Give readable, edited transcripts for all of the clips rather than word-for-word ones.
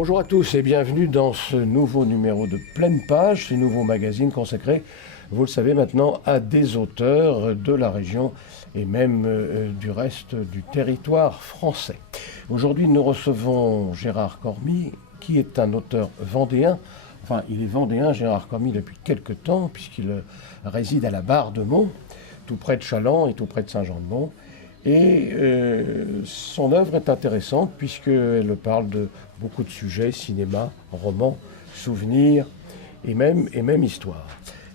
Bonjour à tous et bienvenue dans ce nouveau numéro de Pleine Page, ce nouveau magazine consacré, vous le savez maintenant, à des auteurs de la région et même du reste du territoire français. Aujourd'hui, nous recevons Gérard Cormy, qui est un auteur vendéen. Enfin, il est vendéen, Gérard Cormy, depuis quelque temps, puisqu'il réside à la Barre-de-Mont, tout près de Challans et tout près de Saint-Jean-de-Mont. Et son œuvre est intéressante puisqu'elle parle de beaucoup de sujets, cinéma, romans, souvenirs et même histoire.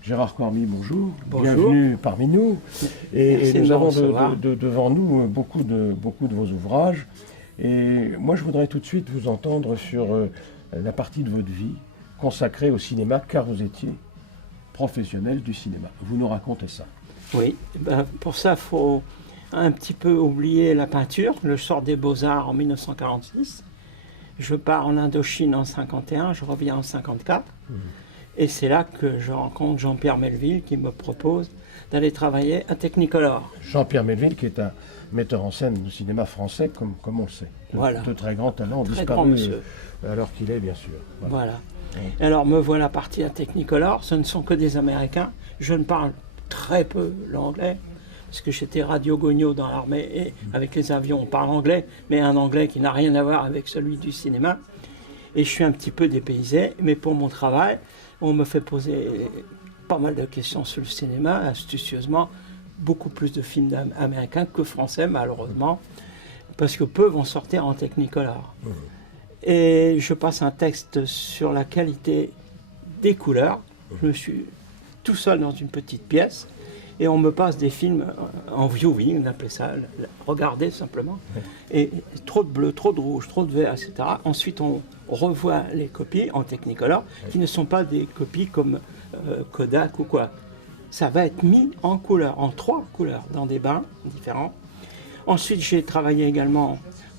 Gérard Cormy, bonjour. Bonjour. Bienvenue parmi nous. Et nous avons devant nous beaucoup de vos ouvrages. Et moi, je voudrais tout de suite vous entendre sur la partie de votre vie consacrée au cinéma, car vous étiez professionnel du cinéma. Vous nous racontez ça. Oui, pour ça, il faut un petit peu oublier la peinture. Je sors des Beaux-Arts en 1946. Je pars en Indochine en 51, je reviens en 54. Et c'est là que je rencontre Jean-Pierre Melville qui me propose d'aller travailler à Technicolor. Jean-Pierre Melville, qui est un metteur en scène du cinéma français, comme on le sait. Voilà. De très grands talents, Très grand monsieur. Alors qu'il est, bien sûr. Voilà. Et alors, me voilà parti à Technicolor. Ce ne sont que des Américains. Je ne parle très peu l'anglais, parce que j'étais radio-gogno dans l'armée, et avec les avions, on parle anglais, mais un anglais qui n'a rien à voir avec celui du cinéma. Et je suis un petit peu dépaysé, mais pour mon travail, on me fait poser pas mal de questions sur le cinéma, astucieusement, beaucoup plus de films américains que français, malheureusement, parce que peu vont sortir en Technicolor. Et je passe un texte sur la qualité des couleurs. Je me suis tout seul dans une petite pièce, et on me passe des films en viewing, on appelait ça, regarder simplement, et trop de bleu, trop de rouge, trop de vert, etc. Ensuite, on revoit les copies en Technicolor, qui ne sont pas des copies comme Kodak ou quoi. Ça va être mis en couleur, en 3 couleurs, dans des bains différents. Ensuite, j'ai travaillé également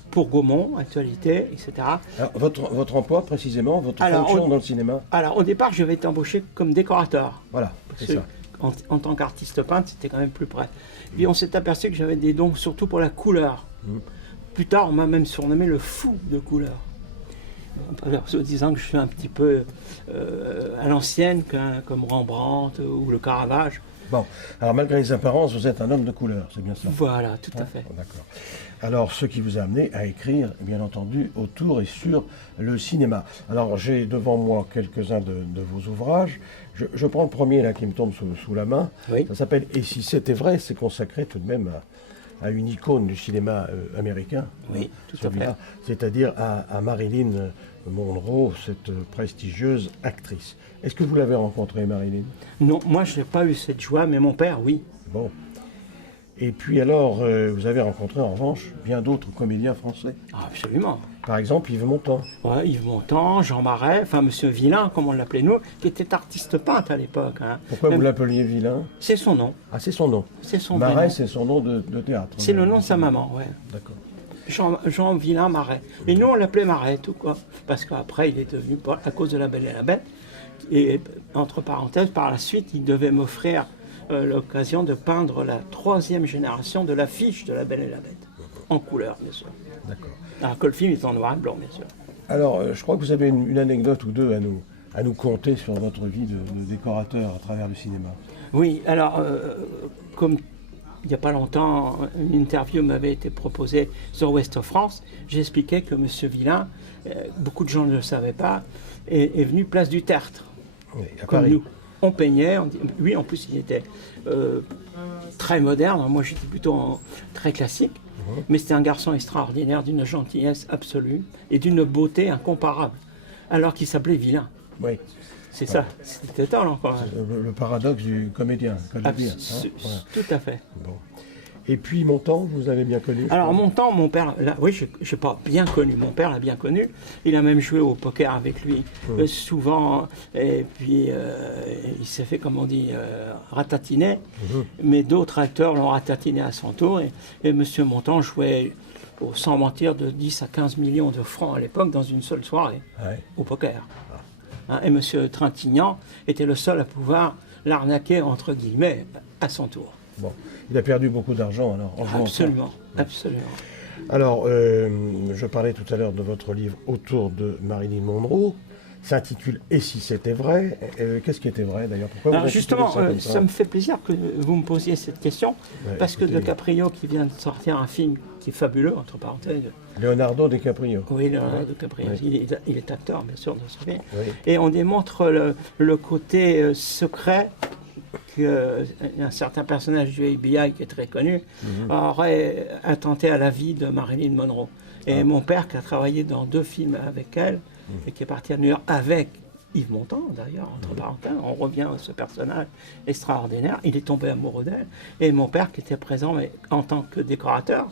pour Gaumont, Actualité, etc. Alors, votre emploi, précisément, votre fonction dans le cinéma? Alors, au départ, je vais être embauché comme décorateur. Voilà, c'est ça. En tant qu'artiste peintre, c'était quand même plus près. Puis on s'est aperçu que j'avais des dons surtout pour la couleur. Plus tard, on m'a même surnommé le fou de couleur. En se disant que je suis un petit peu à l'ancienne, comme Rembrandt ou le Caravage. Bon, alors malgré les apparences, vous êtes un homme de couleur, c'est bien ça? Voilà, tout à fait. D'accord. Alors, ce qui vous a amené à écrire, bien entendu, autour et sur le cinéma. Alors, j'ai devant moi quelques-uns de vos ouvrages. Je prends le premier là qui me tombe sous la main. Oui. Ça s'appelle « Et si c'était vrai ?» C'est consacré tout de même à une icône du cinéma américain. Oui, tout à fait. C'est-à-dire à Marilyn Monroe, cette prestigieuse actrice. Est-ce que vous l'avez rencontrée, Marilyn? Non, moi je n'ai pas eu cette joie, mais mon père, oui. Bon. Et puis alors, vous avez rencontré en revanche bien d'autres comédiens français. Ah, absolument. Par exemple, Yves Montand. Ouais, Yves Montand, Jean Marais, enfin Monsieur Villain, comme on l'appelait nous, qui était artiste peintre à l'époque. Hein. Pourquoi vous l'appeliez Villain? C'est son nom. Ah, c'est son nom. C'est son Marais, nom. c'est son nom de théâtre. C'est le nom de sa maman, ouais. D'accord. Jean Villain Marais. Et nous, on l'appelait Marais, tout quoi. Parce qu'après, il est devenu, à cause de La Belle et la Bête, et entre parenthèses, par la suite, il devait m'offrir l'occasion de peindre la 3e génération de l'affiche de La Belle et la Bête. En couleur, bien sûr. D'accord. Alors que le film est en noir et blanc, bien sûr. Alors, je crois que vous avez une anecdote ou deux à nous conter sur votre vie de décorateur à travers le cinéma. Oui, alors, comme il n'y a pas longtemps, une interview m'avait été proposée sur Ouest France, j'expliquais que M. Villain, beaucoup de gens ne le savaient pas, est venu place du Tertre. Oui, à Comme Paris. nous. On peignait, lui en plus il était très moderne, moi j'étais plutôt très classique, mais c'était un garçon extraordinaire, d'une gentillesse absolue et d'une beauté incomparable, alors qu'il s'appelait Villain. Oui. C'est ça, c'était étonnant quand même. Le paradoxe du comédien, comme le dire. Voilà. Tout à fait. Bon. Et puis Montand, vous avez bien connu? Alors Montand, mon père, oui, je n'ai pas bien connu, mon père l'a bien connu. Il a même joué au poker avec lui souvent, et puis il s'est fait, comme on dit, ratatiner. Mais d'autres acteurs l'ont ratatiné à son tour. Et M. Montand jouait, sans mentir, de 10 à 15 millions de francs à l'époque dans une seule soirée au poker. Hein, et M. Trintignant était le seul à pouvoir l'arnaquer, entre guillemets, à son tour. Bon, il a perdu beaucoup d'argent alors en jouant. Absolument, absolument. Alors, je parlais tout à l'heure de votre livre autour de Marilyn Monroe. S'intitule « Et si c'était vrai ?» Qu'est-ce qui était vrai d'ailleurs? Pourquoi vous Alors justement, ça me fait plaisir que vous me posiez cette question, parce que DiCaprio qui vient de sortir un film qui est fabuleux, entre parenthèses. Leonardo DiCaprio. Oui, Leonardo DiCaprio. Oui. Il est acteur, bien sûr, dans ce film. Oui. Et on démontre le côté secret qu'un certain personnage du FBI qui est très connu aurait intenté à la vie de Marilyn Monroe. Et mon père, qui a travaillé dans 2 films avec elle, et qui est parti à New York avec Yves Montand, d'ailleurs, entre parenthèses, on revient à ce personnage extraordinaire, il est tombé amoureux d'elle, et mon père, qui était présent mais en tant que décorateur,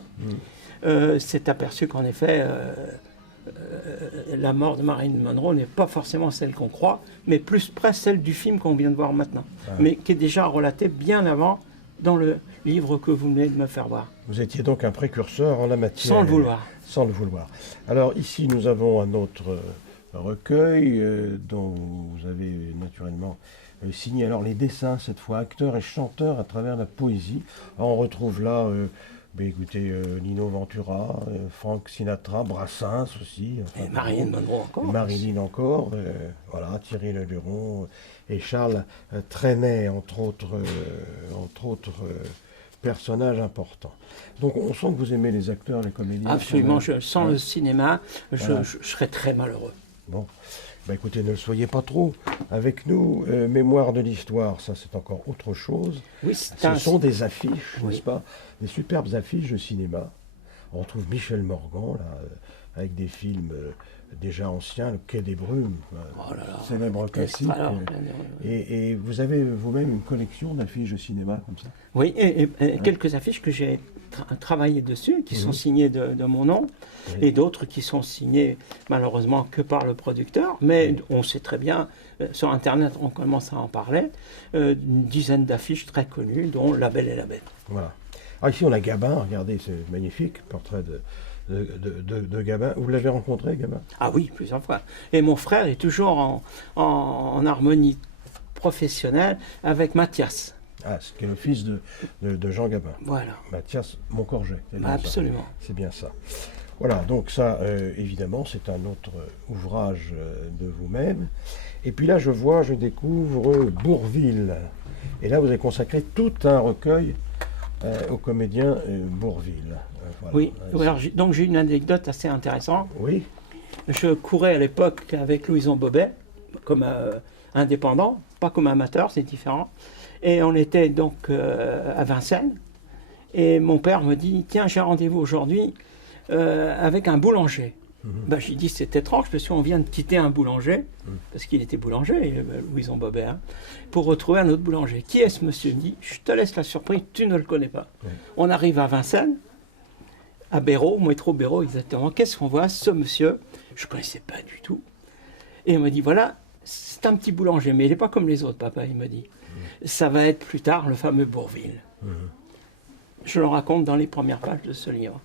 s'est aperçu qu'en effet, la mort de Marilyn Monroe n'est pas forcément celle qu'on croit, mais plus presque celle du film qu'on vient de voir maintenant, mais qui est déjà relatée bien avant dans le livre que vous venez de me faire voir. Vous étiez donc un précurseur en la matière. Sans le vouloir. Sans le vouloir. Alors ici, nous avons un autre recueil dont vous avez naturellement signé alors les dessins, cette fois acteur et chanteur à travers la poésie. Alors, on retrouve là, écoutez, Nino Ventura, Frank Sinatra, Brassens aussi. Et Marilyn Monroe encore. Marilyn encore, voilà, Thierry Leluron et Charles Trenet, entre autres personnages importants. Donc on sent que vous aimez les acteurs, les comédiens. Absolument, sans le cinéma, je serais très malheureux. Bon, écoutez, ne le soyez pas trop. Avec nous, Mémoire de l'histoire, ça c'est encore autre chose. Oui, ce sont des affiches, n'est-ce pas? Des superbes affiches de cinéma. On retrouve Michel Morgan, là, avec des films déjà anciens, Le Quai des Brumes, célèbre classique. Et vous avez vous-même une collection d'affiches de cinéma comme ça? Oui, et quelques affiches que j'ai travaillé dessus, qui sont signées de mon nom, et d'autres qui sont signées malheureusement que par le producteur, mais on sait très bien, sur Internet on commence à en parler, une dizaine d'affiches très connues, dont La Belle et la Bête. Voilà. Alors ici on a Gabin, regardez, c'est magnifique, portrait de Gabin. Vous l'avez rencontré, Gabin? Ah oui, plusieurs fois. Et mon frère est toujours en harmonie professionnelle avec Mathias. Ah, c'est le fils de Jean Gabin. Voilà. Mathias Moncorget. Absolument. C'est bien ça. Voilà, donc ça, évidemment, c'est un autre ouvrage de vous-même. Et puis là, je découvre Bourvil. Et là, vous avez consacré tout un recueil au comédien Bourvil. Voilà. Oui, alors, donc j'ai une anecdote assez intéressante. Oui. Je courais à l'époque avec Louison Bobet, comme indépendant, pas comme amateur, c'est différent. Et on était donc à Vincennes. Et mon père me dit, tiens, j'ai rendez-vous aujourd'hui avec un boulanger. J'ai dit, c'est étrange, parce qu'on vient de quitter un boulanger, parce qu'il était boulanger, Louison Bobet, pour retrouver un autre boulanger. Qui est ce monsieur? Il me dit, je te laisse la surprise, tu ne le connais pas. On arrive à Vincennes, à Béraud, métro Béraud exactement. Qu'est-ce qu'on voit? Ce monsieur, je ne connaissais pas du tout. Et il me dit, voilà, c'est un petit boulanger, mais il n'est pas comme les autres, papa, il me dit. Ça va être plus tard le fameux Bourvil. Je le raconte dans les premières pages de ce livre.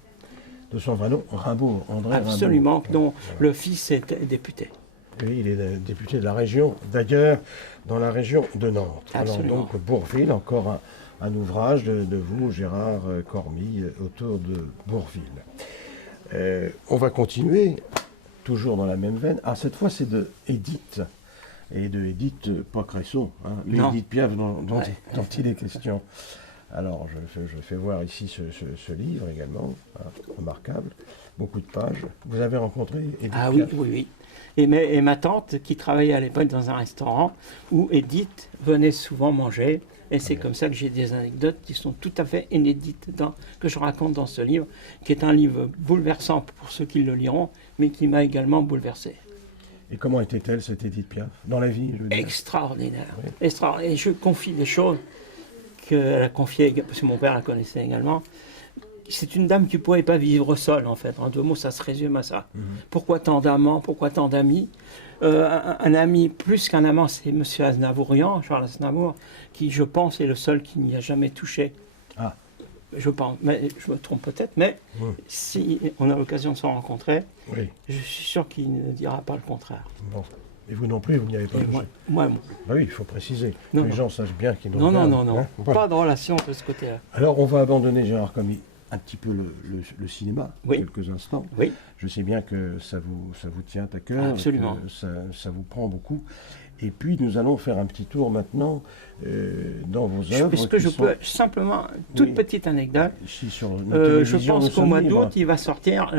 De son vrai nom, Rimbaud, André Rimbaud. Absolument, dont le fils est député. Oui, il est député de la région, d'ailleurs, dans la région de Nantes. Absolument. Alors donc, Bourvil, encore un ouvrage de vous, Gérard Cormille, autour de Bourvil. On va continuer, toujours dans la même veine. Ah, cette fois, c'est de Édith. Et de Édith, pas Cresson, l'Édith Piaf dont il est question. Alors, je fais voir ici ce livre également, remarquable, beaucoup de pages. Vous avez rencontré Édith Piaf? Oui. Et ma tante, qui travaillait à l'époque dans un restaurant, où Édith venait souvent manger. Et c'est comme ça que j'ai des anecdotes qui sont tout à fait inédites, que je raconte dans ce livre, qui est un livre bouleversant pour ceux qui le liront, mais qui m'a également bouleversé. Et comment était-elle, cette Édith Piaf, dans la vie, je veux dire? Extraordinaire. Oui. Extraordinaire. Et je confie des choses qu'elle a confiées, parce que mon père la connaissait également. C'est une dame qui ne pouvait pas vivre seule, en fait. En 2 mots, ça se résume à ça. Pourquoi tant d'amants? Pourquoi tant d'amis? Un ami, plus qu'un amant, c'est M. Aznavourian, Charles Aznavour, qui, je pense, est le seul qui n'y a jamais touché. Ah. Je pense, mais je me trompe peut-être, mais si on a l'occasion de se rencontrer, je suis sûr qu'il ne dira pas le contraire. Bon. Et vous non plus, vous n'y avez pas touché? Moi. Bah oui, il faut préciser. Les gens sachent bien qu'ils n'ont Non, pas de relation de ce côté-là. Alors, on va abandonner Gérard Cormille un petit peu le cinéma, Oui. quelques instants. Oui. Je sais bien que ça vous tient à cœur, Absolument. que ça vous prend beaucoup. Et puis nous allons faire un petit tour maintenant dans vos œuvres. Est-ce que je peux simplement, toute petite anecdote, ici sur je pense qu'au mois d'août, il va sortir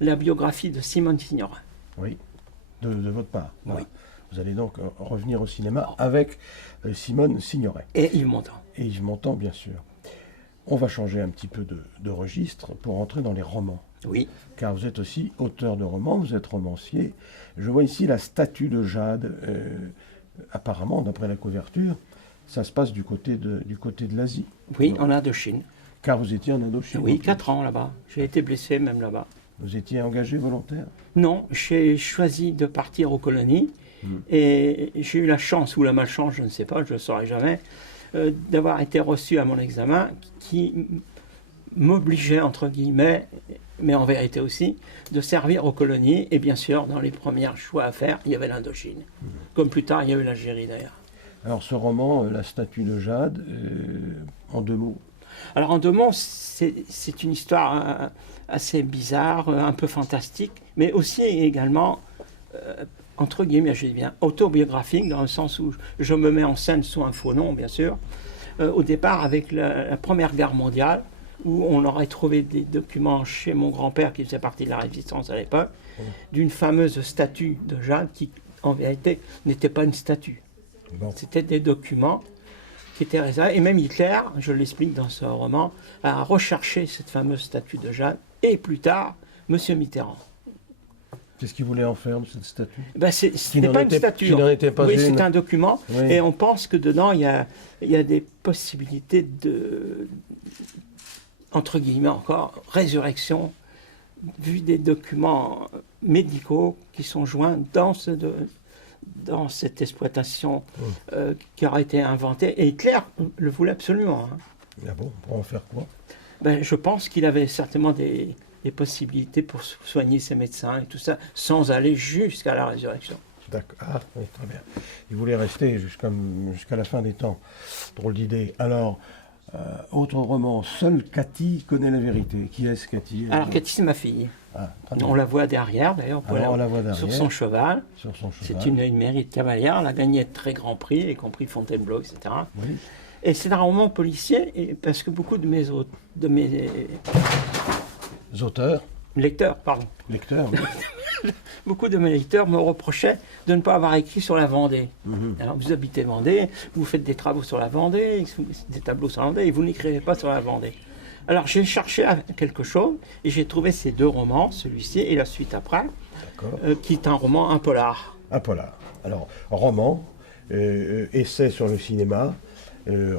la biographie de Simone Signoret. Oui, de votre part. Voilà. Oui. Vous allez donc revenir au cinéma avec Simone Signoret. Et Yves Montand. Et Yves Montand, bien sûr. On va changer un petit peu de registre pour entrer dans les romans. Oui. Car vous êtes aussi auteur de romans, vous êtes romancier. Je vois ici la statue de Jade. Apparemment, d'après la couverture, ça se passe du côté de l'Asie. Oui, en Indochine. Car vous étiez en Indochine. Oui, 4 ans là-bas. J'ai été blessé même là-bas. Vous étiez engagé volontaire? Non, j'ai choisi de partir aux colonies. Et j'ai eu la chance ou la malchance, je ne sais pas, je ne le saurai jamais, d'avoir été reçu à mon examen qui m'obligeait, entre guillemets, mais en vérité aussi, de servir aux colonies. Et bien sûr, dans les premiers choix à faire, il y avait l'Indochine. Comme plus tard, il y a eu l'Algérie d'ailleurs. Alors ce roman, La statue de Jade, en 2 mots. Alors en 2 mots, c'est une histoire assez bizarre, un peu fantastique, mais aussi également, entre guillemets, je dis bien, autobiographique, dans le sens où je me mets en scène sous un faux nom, bien sûr. Au départ, avec la Première Guerre mondiale, où on aurait trouvé des documents chez mon grand-père, qui faisait partie de la résistance à l'époque, d'une fameuse statue de Jade, qui en vérité n'était pas une statue. Bon. C'était des documents qui étaient réservés. Et même Hitler, je l'explique dans ce roman, a recherché cette fameuse statue de Jade, et plus tard, M. Mitterrand. Qu'est-ce qu'il voulait en faire de cette statue? Ce n'est pas une statue. Qui n'en était pas oui, une. C'est un document. Oui. Et on pense que dedans, il y a des possibilités de, entre guillemets encore, résurrection, vu des documents médicaux qui sont joints dans cette exploitation qui aura été inventée. Et Hitler le voulait absolument. Hein. Ah bon? Pour en faire quoi? Je pense qu'il avait certainement des possibilités pour soigner ses médecins et tout ça, sans aller jusqu'à la résurrection. D'accord. Ah, oui, très bien. Il voulait rester jusqu'à la fin des temps. Drôle d'idée. Alors, autre roman, Seule Cathy connaît la vérité. Qui est-ce, Cathy? Alors, Cathy, c'est ma fille. Ah, on la voit derrière, d'ailleurs, on la voit derrière, sur son cheval. Sur son cheval. C'est une mairie de cavalière. Elle a gagné de très grands prix, y compris Fontainebleau, etc. Oui. Et c'est un roman policier, parce que beaucoup de mes auteurs. Lecteurs, pardon. Lecteurs. Beaucoup de mes lecteurs me reprochaient de ne pas avoir écrit sur la Vendée. Alors vous habitez Vendée, vous faites des travaux sur la Vendée, des tableaux sur la Vendée, et vous n'écrivez pas sur la Vendée. Alors j'ai cherché quelque chose, et j'ai trouvé ces 2 romans, celui-ci et la suite après, qui est un roman, un polar. Un polar. Alors, roman, essai sur le cinéma,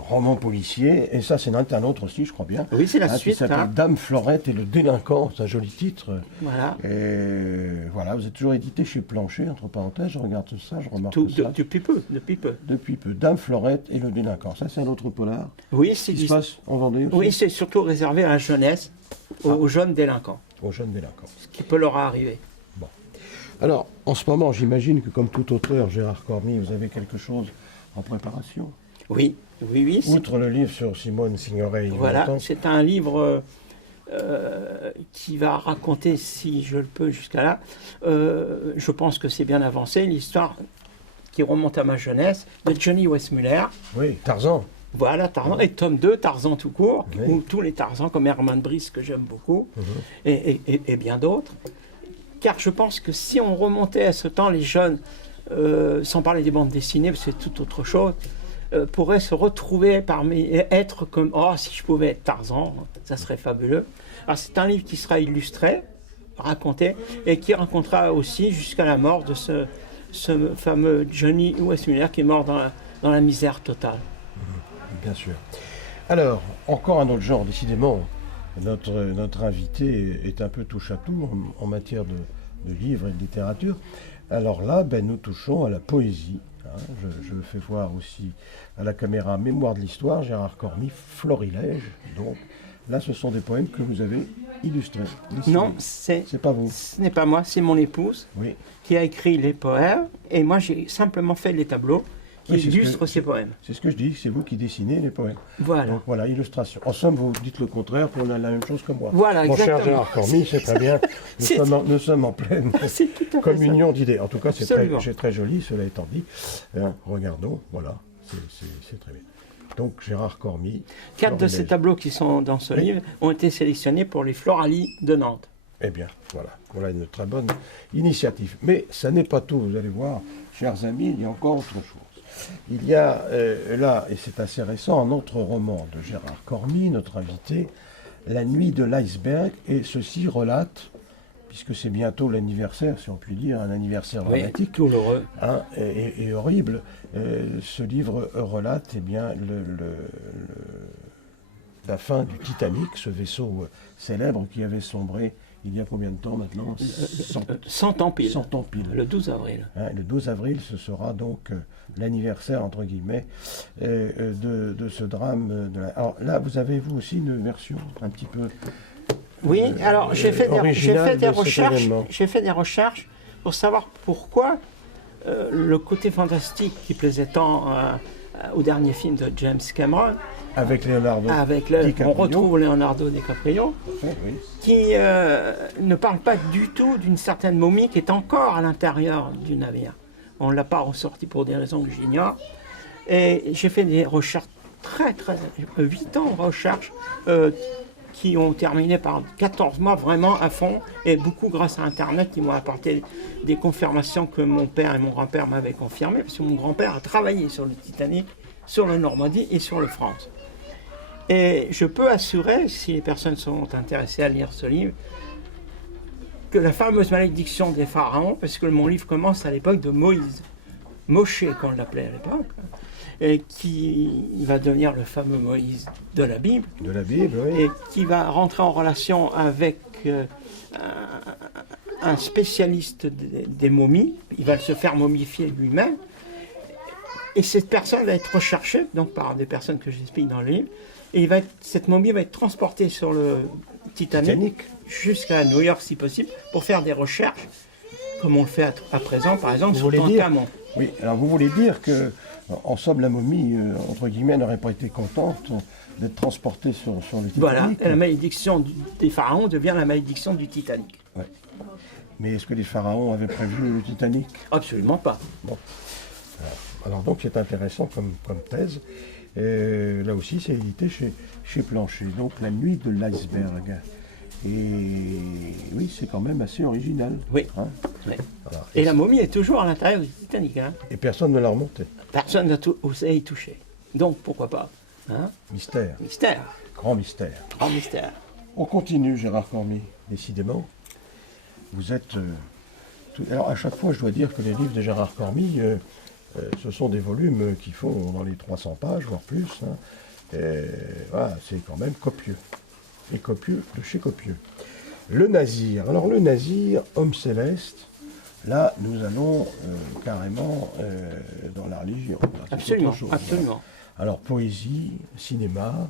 roman policier, et ça c'est un autre aussi, je crois bien. Oui, c'est la suite. Qui s'appelle Dame Florette et le délinquant, c'est un joli titre. Voilà. Et voilà, vous êtes toujours édité chez Plancher, entre parenthèses, je regarde ça, je remarque ça. Depuis peu. Depuis peu. Dame Florette et le délinquant, ça c'est un autre polar. Oui, c'est qui se passe en Vendée aussi. Oui, c'est surtout réservé à la jeunesse, aux jeunes délinquants. Aux jeunes délinquants. Ce qui peut leur arriver. Bon. Alors, en ce moment, j'imagine que comme tout auteur, Gérard Cormy, vous avez quelque chose en préparation. Oui. Outre le livre sur Simone Signoret. Voilà, c'est un livre qui va raconter, si je le peux jusqu'à là, je pense que c'est bien avancé, l'histoire qui remonte à ma jeunesse de Johnny Weissmuller. Oui, Tarzan. Voilà, Tarzan. Et tome 2, Tarzan tout court, oui. ou tous les Tarzans, comme Herman Brice, que j'aime beaucoup, et bien d'autres. Car je pense que si on remontait à ce temps, les jeunes, sans parler des bandes dessinées, c'est tout autre chose, pourraient se retrouver être comme, si je pouvais être Tarzan, ça serait fabuleux. Alors c'est un livre qui sera illustré, raconté, et qui racontera aussi jusqu'à la mort de ce fameux Johnny Weissmuller qui est mort dans la misère totale. Bien sûr. Alors, encore un autre genre, décidément, notre invité est un peu touche-à-tout en matière de livres et de littérature. Alors là, nous touchons à la poésie. Je fais voir aussi à la caméra Mémoire de l'Histoire, Gérard Cormy, Florilège. Donc là, ce sont des poèmes que vous avez illustrés. Non, c'est pas vous. Ce n'est pas moi, c'est mon épouse qui a écrit les poèmes. Et moi, j'ai simplement fait les tableaux. qui illustre ses poèmes. C'est ce que je dis, c'est vous qui dessinez les poèmes. Voilà. Donc voilà, illustration. En somme, vous dites le contraire, puis on a la même chose que moi. Voilà, Mon exactement. cher Gérard Cormy, c'est très bien. Nous sommes en pleine communion d'idées. En tout cas, c'est très joli, cela étant dit. Regardons, voilà, c'est très bien. Donc Gérard Cormy. 4 de ces tableaux qui sont dans ce livre ont été sélectionnés pour les Floralies de Nantes. Eh bien, voilà une très bonne initiative. Mais ça n'est pas tout, vous allez voir, chers amis, il y a encore autre chose. Il y a là, et c'est assez récent, un autre roman de Gérard Cormy, notre invité, La nuit de l'iceberg, et ceci relate, puisque c'est bientôt l'anniversaire, si on peut dire, un anniversaire dramatique, douloureux, et horrible, ce livre relate bien la fin du Titanic, ce vaisseau célèbre qui avait sombré il y a combien de temps maintenant 100 ans pile. 100 ans pile. Le 12 avril. Le 12 avril, ce sera donc l'anniversaire, entre guillemets, de ce drame. Alors là, vous avez, vous aussi, une version un petit peu oui, alors j'ai fait des recherches pour savoir pourquoi le côté fantastique qui plaisait tant au dernier film de James Cameron, avec Leonardo DiCaprio. On retrouve Leonardo DiCaprio, qui ne parle pas du tout d'une certaine momie qui est encore à l'intérieur du navire. On ne l'a pas ressorti pour des raisons que j'ignore. Et j'ai fait des recherches 8 ans de recherche qui ont terminé par 14 mois vraiment à fond, et beaucoup grâce à Internet qui m'ont apporté des confirmations que mon père et mon grand-père m'avaient confirmées, parce que mon grand-père a travaillé sur le Titanic, sur le Normandie et sur le France. Et je peux assurer, si les personnes sont intéressées à lire ce livre, que la fameuse malédiction des pharaons, parce que mon livre commence à l'époque de Moïse, Moshe qu'on l'appelait à l'époque, et qui va devenir le fameux Moïse de la Bible. De la Bible, oui. Et qui va rentrer en relation avec un spécialiste des momies. Il va se faire momifier lui-même. Et cette personne va être recherchée, donc par des personnes que j'explique dans le livre. Et cette momie va être transportée sur le Titanic jusqu'à New York, si possible, pour faire des recherches, comme on le fait à présent, par exemple, sur Toutankhamon. Oui, alors vous voulez dire que, en somme, la momie, entre guillemets, n'aurait pas été contente d'être transportée sur le Titanic. Voilà, la malédiction des pharaons devient la malédiction du Titanic. Ouais. Mais est-ce que les pharaons avaient prévu le Titanic? Absolument pas. Bon. Alors donc c'est intéressant comme thèse. Là aussi c'est édité chez Plancher. Donc La nuit de l'iceberg. Et oui, c'est quand même assez original. Oui. Hein, oui. Voilà. Et la momie est toujours à l'intérieur du Titanic. Hein. Et personne ne l'a remontée. Personne n'a osé y toucher. Donc pourquoi pas, hein? Mystère. Mystère. Grand mystère. Grand mystère. On continue, Gérard Cormy, décidément. Vous êtes... Alors à chaque fois, je dois dire que les livres de Gérard Cormy, ce sont des volumes qui font dans les 300 pages, voire plus. Hein. Voilà, c'est quand même copieux. Et copieux de chez copieux. Le Nazir. Alors le Nazir, homme céleste, là nous allons carrément dans la religion. Absolument, absolument. Alors poésie, cinéma,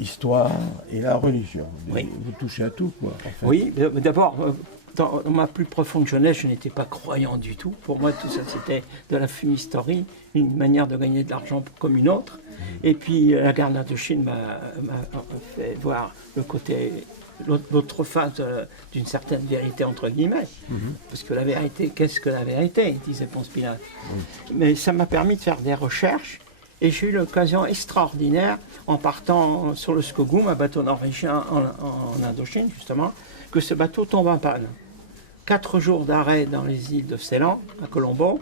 histoire et la religion. Oui. Vous touchez à tout, quoi. En fait. Oui, d'abord, dans ma plus profonde jeunesse, je n'étais pas croyant du tout. Pour moi, tout ça, c'était de la fumisterie, une manière de gagner de l'argent comme une autre. Et puis, la guerre d'Indochine m'a fait voir le côté, l'autre face d'une certaine vérité, entre guillemets. Parce que la vérité, qu'est-ce que la vérité, disait Ponce Pilate. Mais ça m'a permis de faire des recherches. Et j'ai eu l'occasion extraordinaire, en partant sur le Skogum, un bateau norvégien en Indochine, justement, que ce bateau tombe en panne. 4 jours d'arrêt dans les îles de Ceylan, à Colombo,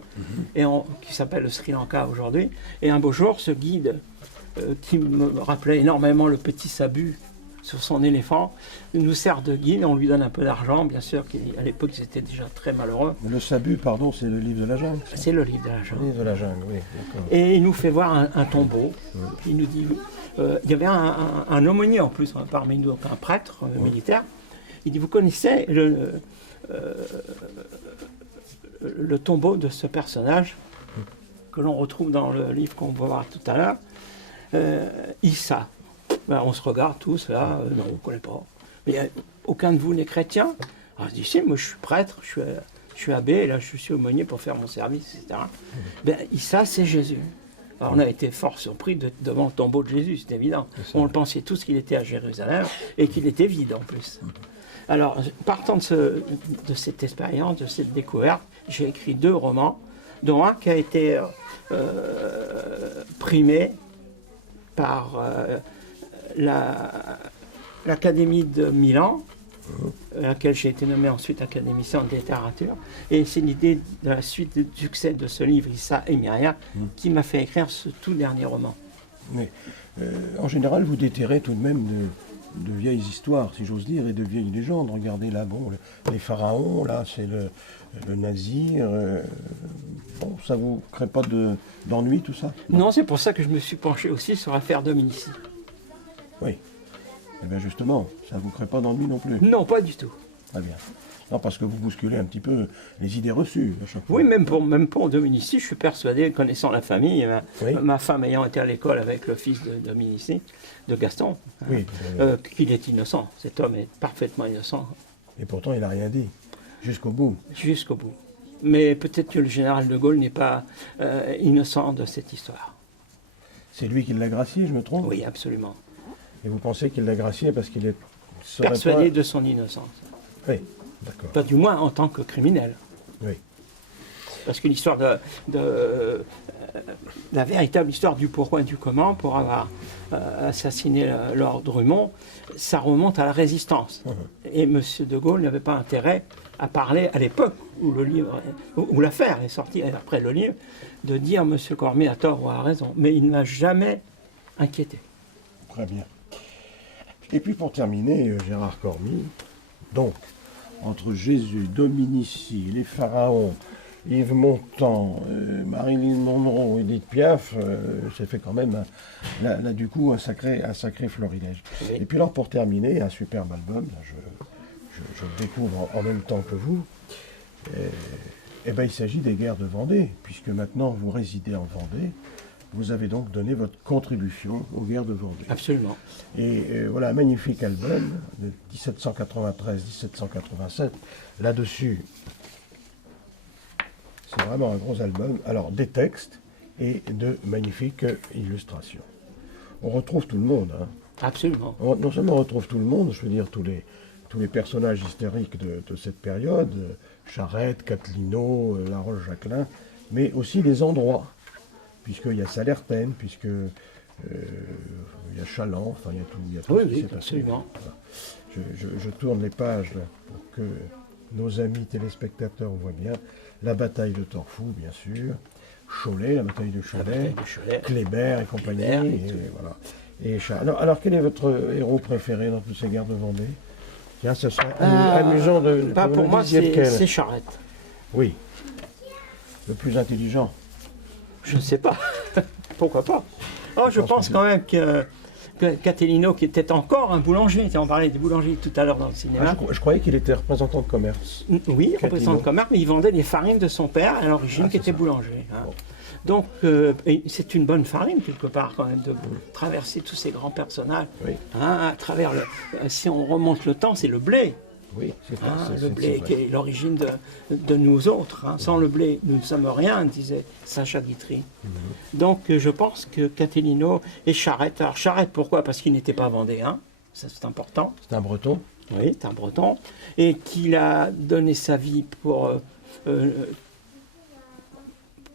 qui s'appelle le Sri Lanka aujourd'hui. Et un beau jour, ce guide, qui me rappelait énormément le petit Sabu sur son éléphant, nous sert de guide, on lui donne un peu d'argent, bien sûr, qu'à l'époque ils étaient déjà très malheureux. Le Sabu, pardon, c'est le livre de la jungle. C'est le livre de la jungle. Le livre de la jungle, oui, d'accord. Et il nous fait voir un tombeau. Il nous dit, il y avait un aumônier en plus parmi nous, donc un prêtre militaire. Il dit, vous connaissez le tombeau de ce personnage que l'on retrouve dans le livre qu'on va voir tout à l'heure, Issa. Ben, on se regarde tous là, non, on ne connaît pas. Mais aucun de vous n'est chrétien. Alors je dis, si, moi je suis prêtre, je je suis abbé, et là je suis aumônier pour faire mon service, etc. Ben, ça, c'est Jésus. Alors, on a été fort surpris devant le tombeau de Jésus, c'est évident. On le pensait tous qu'il était à Jérusalem et qu'il était vide en plus. Alors, partant de cette expérience, de cette découverte, j'ai écrit 2 romans, dont un qui a été primé par l'Académie de Milan, à laquelle j'ai été nommé ensuite académicien de littérature. Et c'est l'idée de la suite du succès de ce livre, Issa et Myriam, qui m'a fait écrire ce tout dernier roman. Mais en général, vous déterrez tout de même de vieilles histoires, si j'ose dire, et de vieilles légendes. Regardez là, bon, les pharaons, là, c'est le nazir. Bon, ça vous crée pas d'ennui, tout ça? Non, c'est pour ça que je me suis penché aussi sur l'affaire Dominici. Oui. Eh bien justement, ça ne vous crée pas d'ennui non plus? Non, pas du tout. Très bien. Non, parce que vous bousculez un petit peu les idées reçues à chaque fois. Oui, même pour Dominici, je suis persuadé, connaissant la famille, ma femme ayant été à l'école avec le fils de Dominici, de Gaston, oui, qu'il est innocent. Cet homme est parfaitement innocent. Et pourtant, il n'a rien dit, jusqu'au bout. Jusqu'au bout. Mais peut-être que le général de Gaulle n'est pas innocent de cette histoire. C'est lui qui l'a gracié, je me trompe? Oui, absolument. Et vous pensez qu'il l'a gracié parce qu'il est persuadé de son innocence? Oui, d'accord. Pas du moins en tant que criminel. Oui. Parce que l'histoire la véritable histoire du pourquoi et du comment pour avoir assassiné Lord Drummond, ça remonte à la Résistance. Et M. de Gaulle n'avait pas intérêt à parler à l'époque où le livre, où l'affaire est sortie, et après le livre, de dire M. Cormier a tort ou a raison. Mais il ne m'a jamais inquiété. Très bien. Et puis pour terminer, Gérard Cormy, donc, entre Jésus, Dominici, les pharaons, Yves Montand, Marilyn Monroe, Edith Piaf, ça fait quand même, là du coup, un sacré florilège. Oui. Et puis alors pour terminer, un superbe album, là, je le découvre en même temps que vous, et ben, il s'agit des guerres de Vendée, puisque maintenant vous résidez en Vendée. Vous avez donc donné votre contribution aux guerres de Vendée. Absolument. Et voilà un magnifique album de 1793-1787. Là-dessus, c'est vraiment un gros album. Alors, des textes et de magnifiques illustrations. On retrouve tout le monde. Hein. Absolument. Non seulement on retrouve tout le monde, je veux dire tous les personnages historiques de cette période, Charette, Catlino, La Roche-Jacquelin, mais aussi les endroits. Puisqu'il y a Salertaine, puisqu'il y a Chaland, enfin il y a tout oui, ce qui s'est passé. Absolument. Voilà. Je tourne les pages là, pour que nos amis téléspectateurs voient bien. La bataille de Torfou, bien sûr. Cholet, la bataille de Cholet. Kléber et compagnie. Voilà. Et alors, quel est votre héros préféré dans toutes ces guerres de Vendée? Tiens, ce serait amusant de... Pour moi, c'est Charette. Oui. Le plus intelligent. Je ne sais pas. Pourquoi pas? Je pense quand même que Castellino, qui était encore un boulanger, on parlait des boulangers tout à l'heure dans le cinéma. Je croyais qu'il était représentant de commerce. Oui, représentant de commerce, mais il vendait les farines de son père à l'origine, qui était boulanger. Hein. Bon. Donc, c'est une bonne farine, quelque part, quand même, de traverser tous ces grands personnages. Oui. Hein, à travers si on remonte le temps, c'est le blé. Oui, c'est le blé qui est l'origine de nous autres. Hein. Sans le blé, nous ne sommes rien, disait Sacha Guitry. Donc je pense que Castellino et Charette. Alors Charette, pourquoi? Parce qu'il n'était pas vendéen, ça c'est important. C'est un breton. Oui, c'est un breton. Et qu'il a donné sa vie pour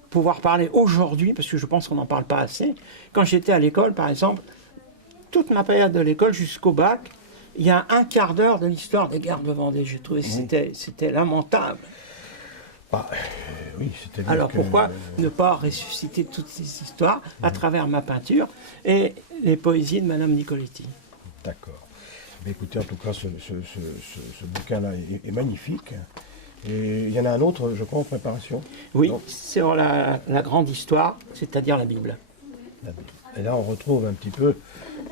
pouvoir parler aujourd'hui, parce que je pense qu'on n'en parle pas assez. Quand j'étais à l'école, par exemple, toute ma période de l'école jusqu'au bac, il y a un quart d'heure de l'histoire des guerres de Vendée. J'ai trouvé que c'était lamentable. Oui, c'était alors pourquoi ne pas ressusciter toutes ces histoires à travers ma peinture et les poésies de Madame Nicoletti? D'accord. Mais écoutez, en tout cas, ce bouquin-là est magnifique. Et il y en a un autre, je crois, en préparation. Oui, c'est la grande histoire, c'est-à-dire la Bible. La Bible. Et là, on retrouve un petit peu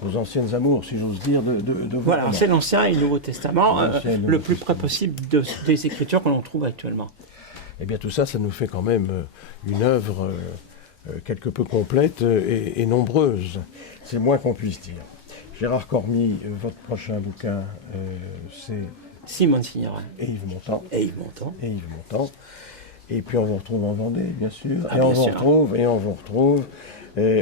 nos anciennes amours, si j'ose dire, de voilà, c'est l'Ancien et le Nouveau Testament, le plus près possible des Écritures que l'on trouve actuellement. Eh bien, tout ça, ça nous fait quand même une œuvre quelque peu complète et nombreuse. C'est moins qu'on puisse dire. Gérard Cormy, votre prochain bouquin, c'est Simone Signoret. Et Yves Montand. Et Yves Montand. Et Yves Montand. Et puis on vous retrouve en Vendée, bien sûr. Ah, et on bien vous sûr. retrouve, et on vous retrouve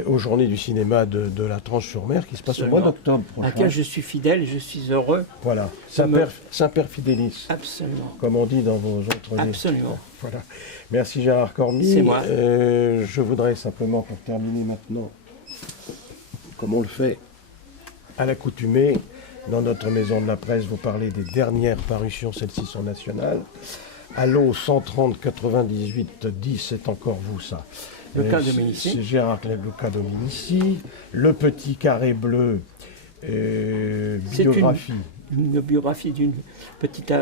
aux Journées du cinéma de la Tranche-sur-Mer qui se passe au mois d'octobre À prochain. laquelle je suis fidèle et je suis heureux. Voilà, me- Saint-Père Fidélis, Absolument. comme on dit dans vos autres livres. Absolument. Voilà. Merci Gérard Cormy. C'est moi. Je voudrais simplement, pour terminer maintenant, comme on le fait à l'accoutumée, dans notre maison de la presse, vous parler des dernières parutions, celles-ci sont nationales. Allô 130 98 10, c'est encore vous ça. Le cas Dominici. C'est Gérard Luca Dominici. Le Petit Carré Bleu, C'est biographie. une biographie d'une petite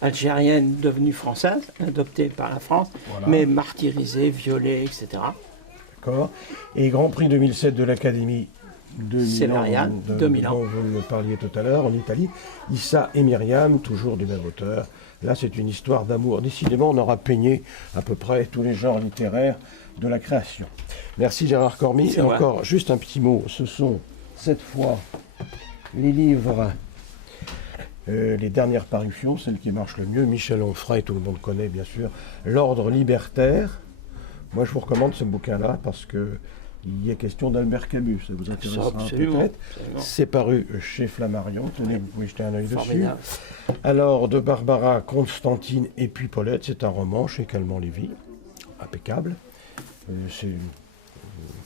Algérienne devenue française, adoptée par la France, Voilà. mais martyrisée, violée, etc. D'accord. Et Grand Prix 2007 de l'Académie de Célariane, de Milan. dont vous me parliez tout à l'heure, en Italie. Issa et Myriam, toujours du même auteur. Là, c'est une histoire d'amour. Décidément, on aura peigné à peu près tous les genres littéraires de la création. Merci Gérard Cormy. Et encore, juste un petit mot. Ce sont, cette fois, les livres, les dernières parutions, celles qui marchent le mieux. Michel Onfray, tout le monde connaît, bien sûr. L'Ordre libertaire. Moi, je vous recommande ce bouquin-là parce que il y a question d'Albert Camus. Ça vous intéressera peut-être. C'est paru chez Flammarion. Tenez, vous pouvez jeter un œil dessus. Alors, de Barbara Constantine et puis Paulette, c'est un roman chez Calment-Lévy. Impeccable. C'est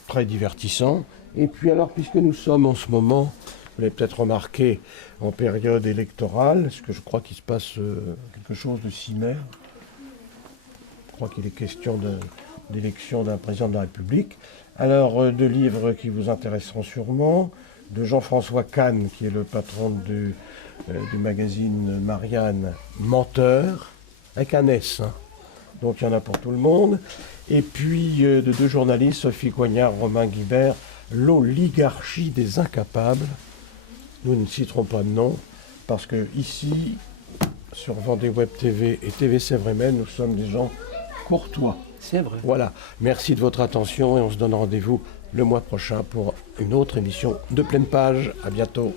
très divertissant. Et puis alors, puisque nous sommes en ce moment, vous l'avez peut-être remarqué, en période électorale, est-ce que je crois qu'il se passe quelque chose de similaire? Je crois qu'il est question d'élection d'un président de la République. Alors, deux livres qui vous intéresseront sûrement, de Jean-François Kahn, qui est le patron du magazine Marianne, Menteur, avec un S, hein. Donc il y en a pour tout le monde. Et puis de deux journalistes, Sophie Coignard, Romain Guibert, L'oligarchie des incapables. Nous ne citerons pas de nom, parce que ici, sur Vendée Web TV et TV Sèvres-et-Maine, nous sommes des gens courtois. C'est vrai. Voilà, merci de votre attention et on se donne rendez-vous le mois prochain pour une autre émission de Pleine Page. À bientôt.